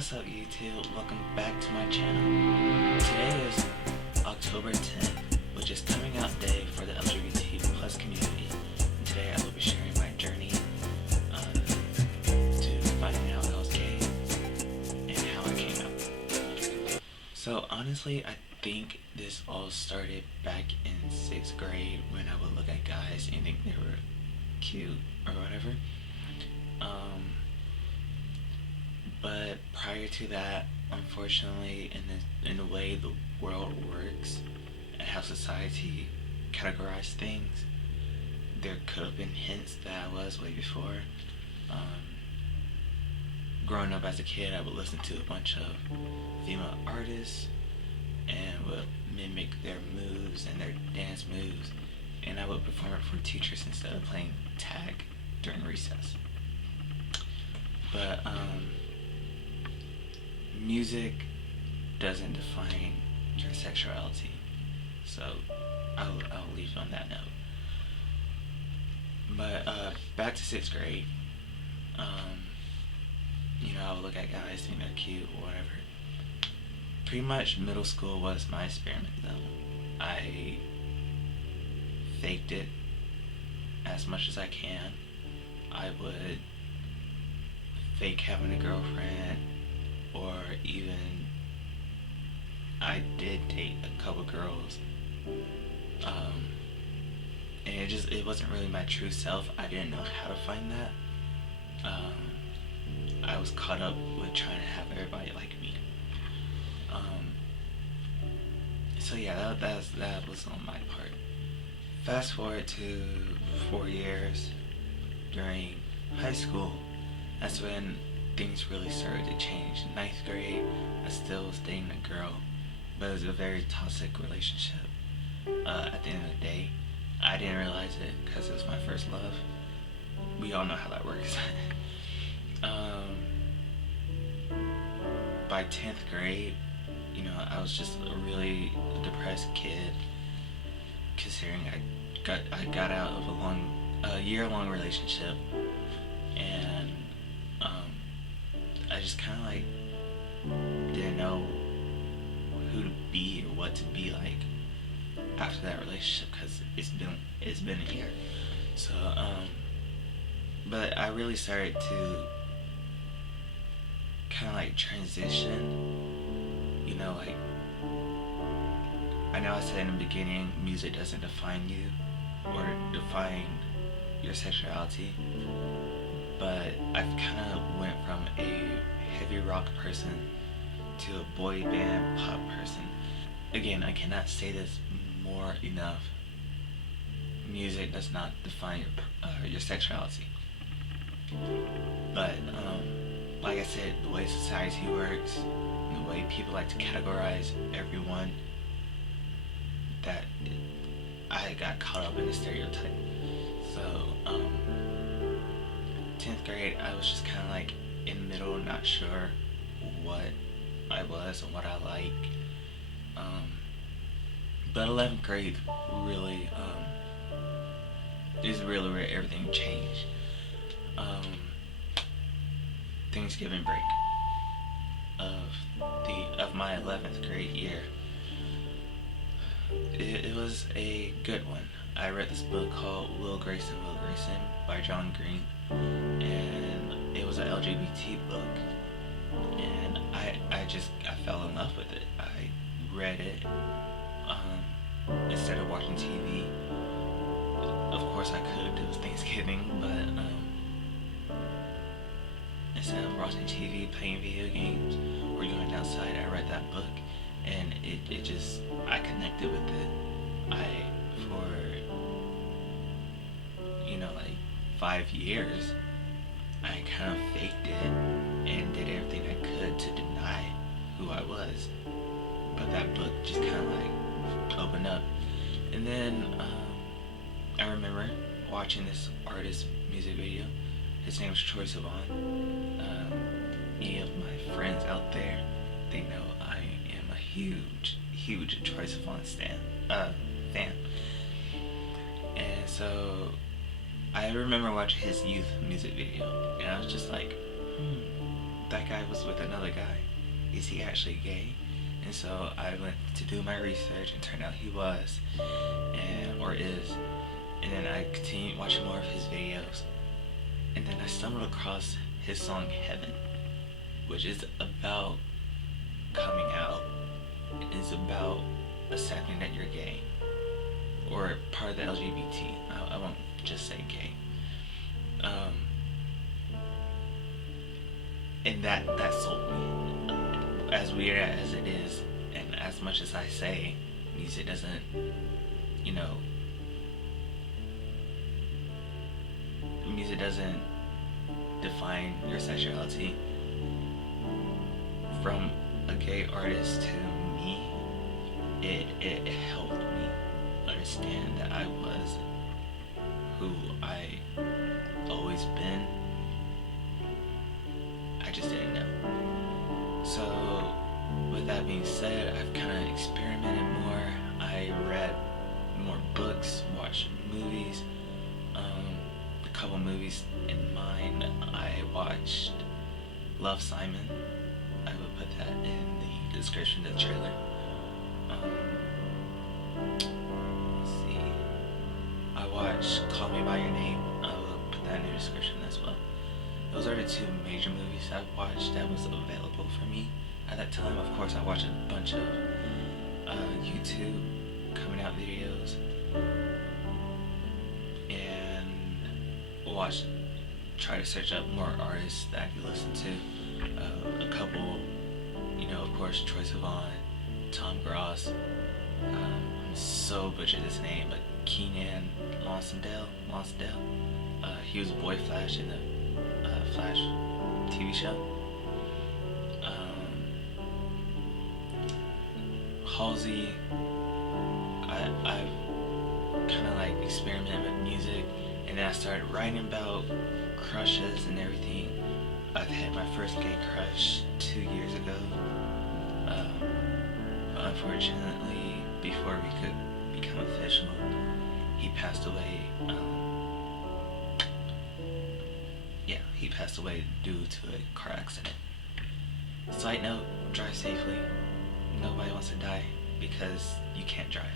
What's up YouTube? Welcome back to my channel. Today is October 10th, which is coming out day for the LGBT plus community. And today I will be sharing my journey to finding out I was gay and how I came out. So honestly, I think this all started back in 6th grade when I would look at guys and think they were cute or whatever. But prior to that, unfortunately, in the way the world works and how society categorizes things, there could have been hints that I was way before. Growing up as a kid, I would listen to a bunch of female artists and would mimic their moves and their dance moves, and I would perform it for teachers instead of playing tag during recess. But music doesn't define your sexuality, so I'll leave it on that note. But back to 6th grade, I would look at guys, think they're cute or whatever. Pretty much middle school was my experiment though. I faked it as much as I can. I would fake having a girlfriend, or even I did date a couple girls, and it wasn't really my true self. I didn't know how to find that. I was caught up with trying to have everybody like me. So yeah, that was on my part. Fast forward to 4 years during high school. That's when things really started to change. In 9th grade, I still was dating a girl, but it was a very toxic relationship. At the end of the day, I didn't realize it because it was my first love. We all know how that works. By 10th grade, I was just a really depressed kid, considering I got out of a year-long relationship, and I just kind of like didn't know who to be or what to be like after that relationship, because it's been a year. So but I really started to kind of like transition. Like, I know I said in the beginning, music doesn't define you or define your sexuality, but I've kind of went from a heavy rock person to a boy band pop person. Again, I cannot say this more enough. Music does not define your sexuality. But like I said, the way society works, and the way people like to categorize everyone, that I got caught up in the stereotype. So 10th grade, I was just kind of like in the middle, not sure what I was and what I like. But 11th grade really is really where everything changed. Thanksgiving break of my 11th grade year. It was a good one. I read this book called Will Grayson by John Green, and it was an LGBT book, and I fell in love with it. I read it instead of watching TV. Of course I could, it was Thanksgiving, but instead of watching TV, playing video games, or going outside, I read that book, and I connected with it. For like 5 years, I kind of faked it and did everything I could to deny who I was. But that book just kind of like opened up. And then I remember watching this artist's music video. His name is Troye Sivan. Any of my friends out there, they know I am a huge Troye Sivan fan. And so I remember watching his youth music video, and I was just like, that guy was with another guy. Is he actually gay? And so I went to do my research, and turned out he was, or is. And then I continued watching more of his videos, and then I stumbled across his song Heaven, which is about coming out. It's about accepting that you're gay, or part of the LGBT. I won't just say gay. And that sold me. As weird as it is, and as much as I say, music doesn't, music doesn't define your sexuality. From a gay artist to me, it helped me understand that I was who I always been. I just didn't know. So with that being said, I've kind of experimented more. I read more books, watched movies. A couple movies in mind. I watched Love, Simon. I will put that in the description of the trailer. Let's see. I watched Call Me By Your Name. I will put that in the description as well. Those are the two major movies I've watched that was available for me at that time. Of course, I watched a bunch of YouTube coming out videos, and try to search up more artists that I could listen to. A couple, of course, Troye Sivan, Tom Gross. I'm so butchered this name, but Keenan Lonsdale. He was Boy Flash in the Flash TV show. Halsey. I've kind of like experimented with music, and then I started writing about crushes and everything. I've had my first gay crush 2 years ago. But unfortunately, before we could become official, he passed away. He passed away due to a car accident. Side note, drive safely. Nobody wants to die because you can't drive.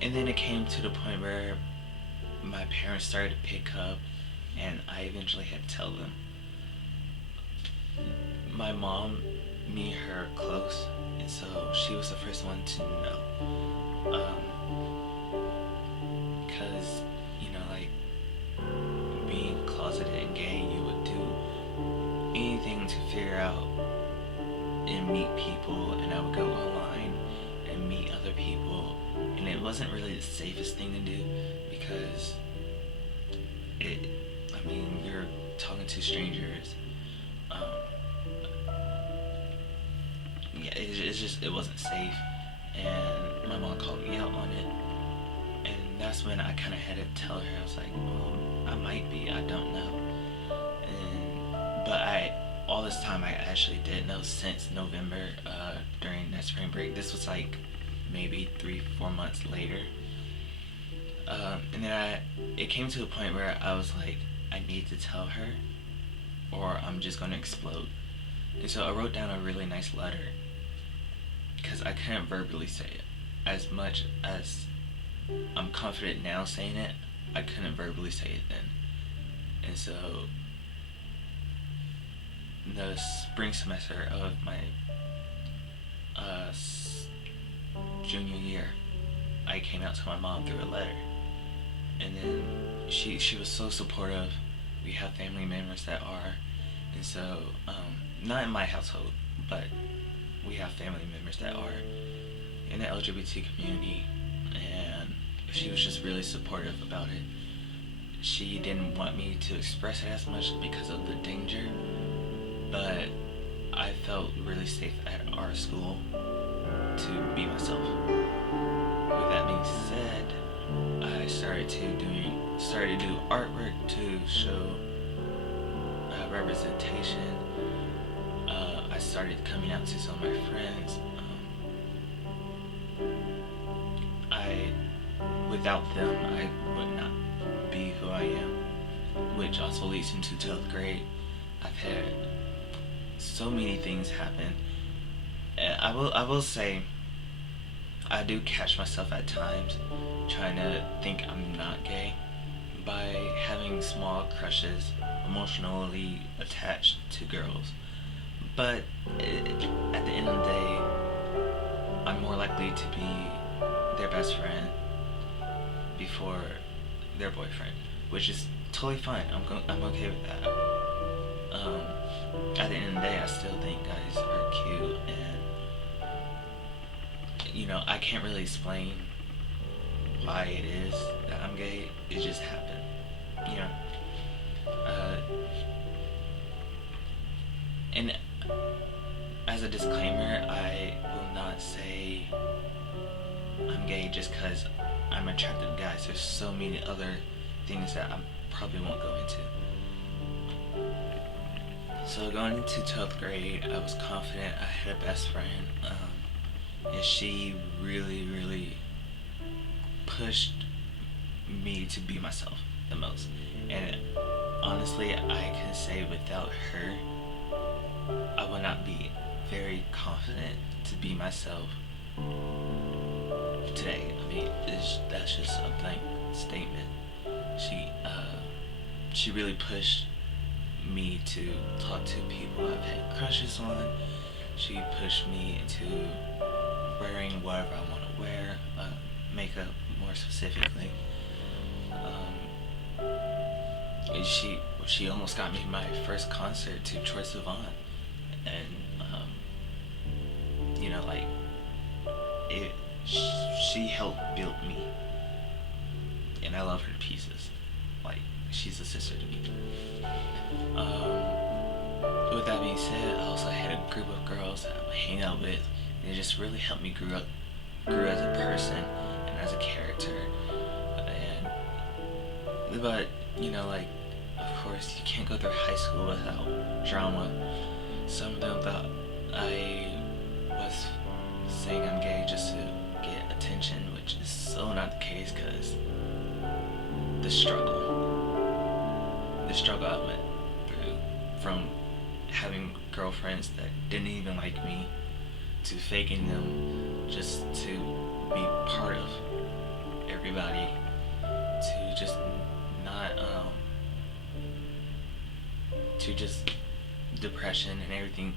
And then it came to the point where my parents started to pick up, and I eventually had to tell them. My mom, me and her are close, and so she was the first one to know. Because, being closeted and gay, you would do anything to figure out and meet people, and I would go online and meet other people, and it wasn't really the safest thing to do, because you're talking to strangers. It wasn't safe, and my mom called me out on it, and that's when I kind of had to tell her. I was like, I might be, I don't know. But all this time I actually did know since November, during that spring break. This was like maybe 3-4 months later. And then it came to a point where I was like, I need to tell her, or I'm just gonna explode. And so I wrote down a really nice letter, because I couldn't verbally say it. As much as I'm confident now saying it, I couldn't verbally say it then. And so the spring semester of my junior year, I came out to my mom through a letter, and then she was so supportive. We have family members that are, and so not in my household, but we have family members that are in the LGBT community, and she was just really supportive about it. She didn't want me to express it as much because of the danger, but I felt really safe at our school to be myself. With that being said, I started to do artwork to show representation. I started coming out to some of my friends. Without them, I would not be who I am. which also leads into 12th grade. I've had so many things happen. And I will say I do catch myself at times trying to think I'm not gay by having small crushes, emotionally attached to girls. But at the end of the day, I'm more likely to be their best friend before their boyfriend, which is totally fine. I'm okay with that. Um, at the end of the day, I still think guys are cute, and I can't really explain why it is that I'm gay. It just happened, you know. Uh, and as a disclaimer, I will not say I'm gay just because I'm attracted to guys. There's so many other things that I probably won't go into. So going into 12th grade, I was confident. I had a best friend, and she really, really pushed me to be myself the most. And honestly, I can say without her, I would not be very confident to be myself today. I mean, that's just a blank statement. She really pushed me to talk to people I've had crushes on. She pushed me into wearing whatever I want to wear, makeup more specifically. And she almost got me my first concert to Troye Sivan, and like it. She helped build me, and I love her to pieces. Like, she's a sister to me. With that being said, I also had a group of girls that I would hang out with, and it just really helped me grew as a person and as a character. But like, of course, you can't go through high school without drama. Some of them thought I was saying I'm gay just to get attention, which is so not the case, because the struggle I went through, from having girlfriends that didn't even like me, to faking them just to be part of everybody, to just not to just depression and everything.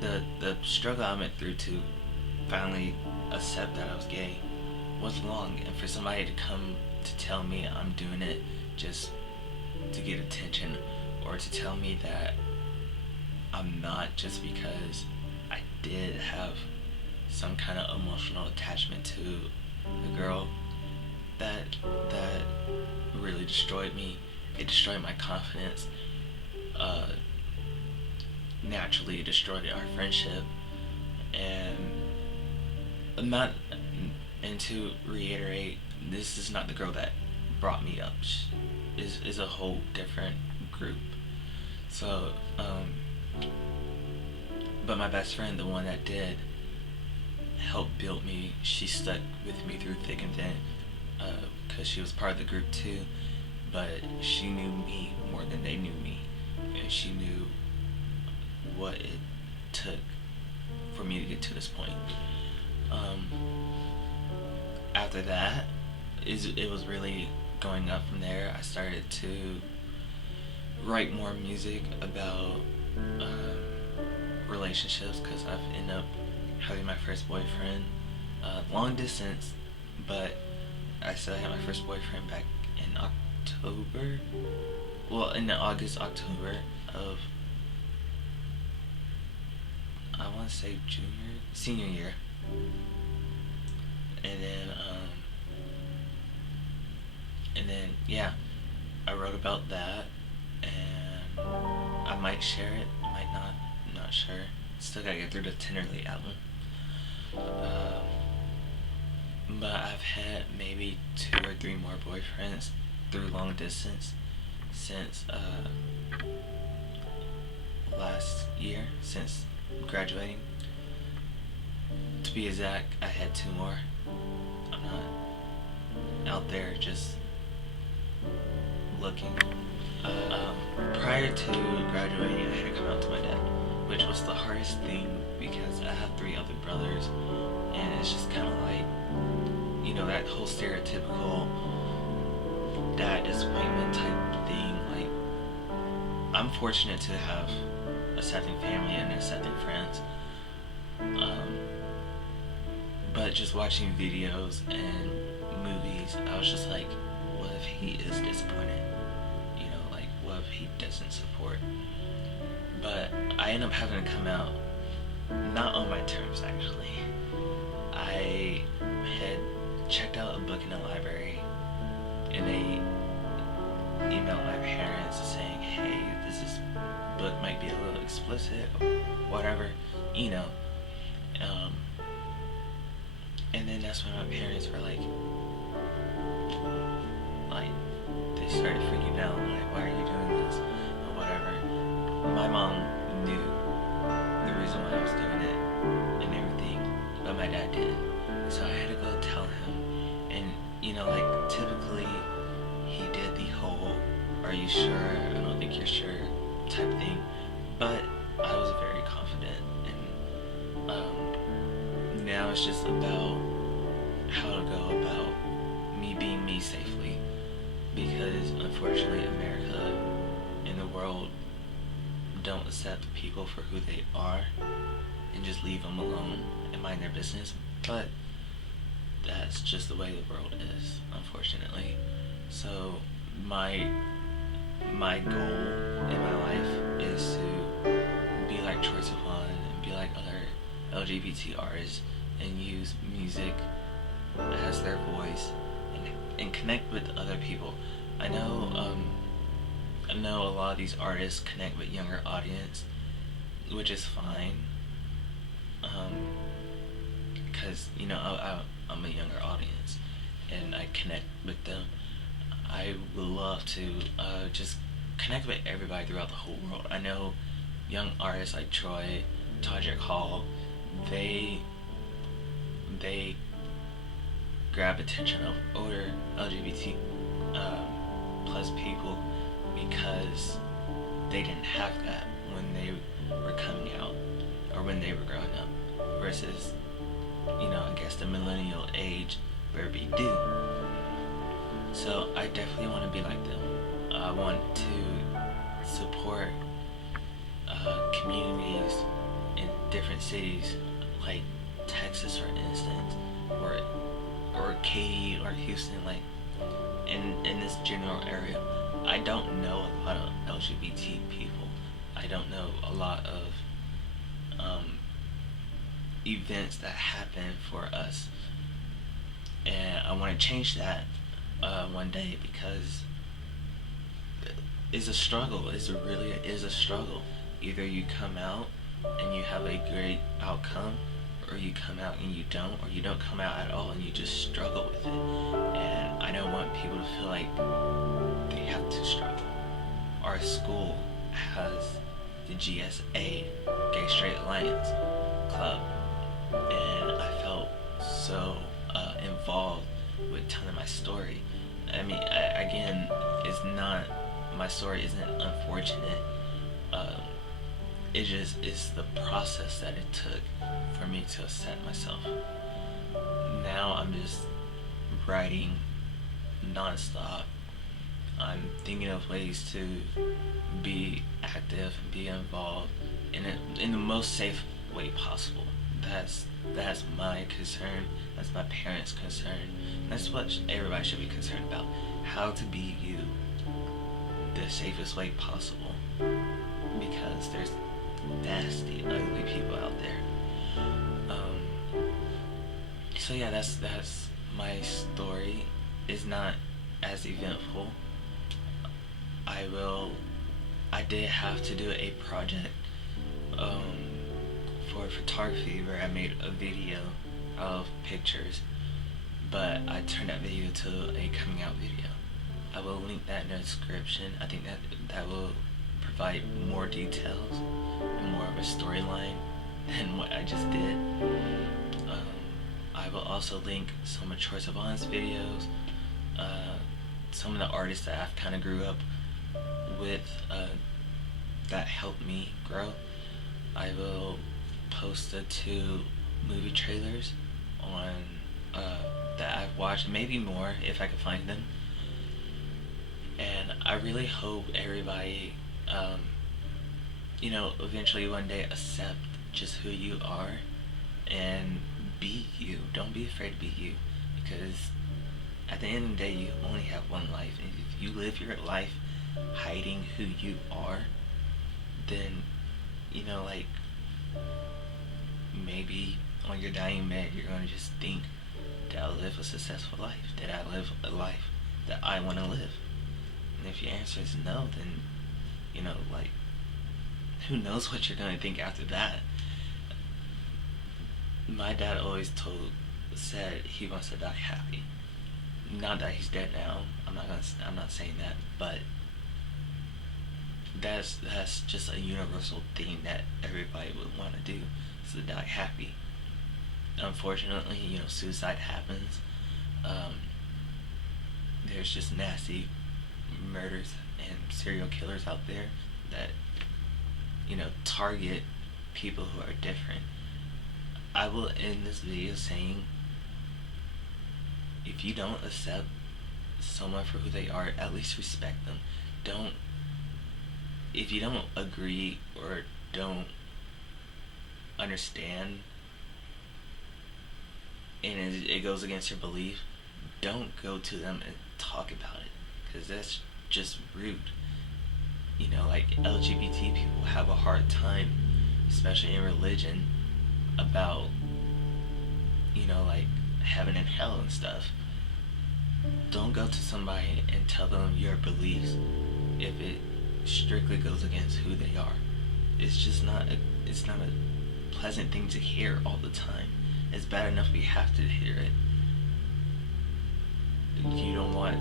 The struggle I went through to finally accept that I was gay was long, and for somebody to come to tell me I'm doing it just to get attention, or to tell me that I'm not, just because I did have some kind of emotional attachment to the girl, that really destroyed me. It destroyed my confidence. Naturally, it destroyed our friendship, and to reiterate, this is not the girl that brought me up. She is a whole different group. So, but my best friend, the one that did help build me, she stuck with me through thick and thin, because she was part of the group too. But she knew me more than they knew me, and she knew what it took for me to get to this point. After that, it was really going up from there. I started to write more music about relationships, because I've ended up having my first boyfriend, long distance, but I still had my first boyfriend back in October. Well, in the October of, I want to say senior year. And then yeah, I wrote about that, and I might share it, might not, I'm not sure. Still gotta get through the Tenderly album. But I've had maybe 2 or 3 more boyfriends through long distance since last year, since graduating. To be exact, I had 2 more. I'm not out there just looking. Prior to graduating, I had to come out to my dad, which was the hardest thing because I have 3 other brothers, and it's just kind of like, you know, that whole stereotypical dad disappointment type thing. Like, I'm fortunate to have accepting family and accepting friends, but just watching videos and movies, I was just like, what if he is disappointed? You know, like, what if he doesn't support? But I ended up having to come out, not on my terms actually. I had checked out a book in the library, and they emailed my parents saying, hey, this book might be a little explicit or whatever, you know. And then that's when my parents were like, they started freaking out, like, why are you doing this, or whatever. My mom knew the reason why I was doing it and everything, but my dad didn't. So I had to go tell him, and, you know, like, typically, he did the whole, are you sure, I don't think you're sure, type thing, but I was very confident, and, now it's just about how to go about me being me safely, because unfortunately America and the world don't accept people for who they are and just leave them alone and mind their business. But that's just the way the world is, unfortunately. So my goal in my life is to be like Troye and be like other LGBT artists and use music as their voice and connect with other people. I know a lot of these artists connect with younger audience, which is fine, because you know I'm a younger audience and I connect with them. I would love to just connect with everybody throughout the whole world. I know young artists like Troye, Todrick Hall, they grab attention of older LGBT plus people because they didn't have that when they were coming out or when they were growing up, versus, you know, I guess the millennial age where we do. So I definitely want to be like them. I want to support communities in different cities, like Texas, for instance, or Katy or Houston, like in this general area. I don't know a lot of LGBT people. I don't know a lot of events that happen for us, and I want to change that one day, because it's a struggle. It really is a struggle. Either you come out and you have a great outcome, or you come out and you don't, or you don't come out at all and you just struggle with it. And I don't want people to feel like they have to struggle. Our school has the GSA, Gay Straight Alliance Club, and I felt so involved with telling my story. I mean, again, it's not, my story isn't unfortunate. It just is the process that it took for me to accept myself. Now I'm just writing nonstop. I'm thinking of ways to be active and be involved in the most safe way possible. That's my concern. That's my parents' concern. That's what everybody should be concerned about. How to be you the safest way possible. Because there's nasty, ugly people out there. So yeah, that's my story. It's not as eventful. I did have to do a project for photography where I made a video of pictures, but I turned that video to a coming out video. I will link that in the description. I think that will provide more details and more of a storyline than what I just did. I will also link some of Troye Sivan's videos, some of the artists that I've kind of grew up with that helped me grow. I will post the 2 movie trailers on that I've watched, maybe more if I can find them. And I really hope everybody, eventually one day accept just who you are and be you. Don't be afraid to be you, because at the end of the day, you only have one life, and if you live your life hiding who you are, then like maybe on your dying bed, you're gonna just think, did I live a successful life? Did I live a life that I want to live? And if your answer is no, then like, who knows what you're gonna think after that. My dad always said he wants to die happy. Not that he's dead now. I'm not saying that, but that's just a universal thing that everybody would want to do, is to die happy. Unfortunately, suicide happens. There's just nasty murders and serial killers out there that target people who are different. I will end this video saying, if you don't accept someone for who they are, at least respect them. If you don't agree or don't understand, and it goes against your belief, don't go to them and talk about it, because that's just rude. Like, LGBT people have a hard time, especially in religion, about like heaven and hell and stuff. Don't go to somebody and tell them your beliefs if it strictly goes against who they are. It's not a pleasant thing to hear all the time. It's bad enough we have to hear it. You don't want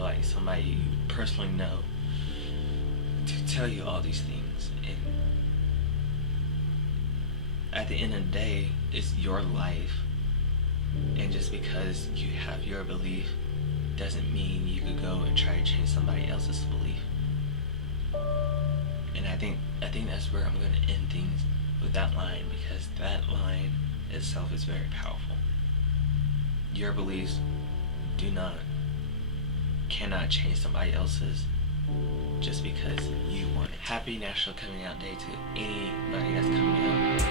like somebody you personally know to tell you all these things. And at the end of the day, it's your life, and just because you have your belief doesn't mean you could go and try to change somebody else's belief. And I think that's where I'm going to end things, with that line, because that line itself is very powerful. Your beliefs cannot change somebody else's just because you want it. Happy National Coming Out Day to anybody that's coming out.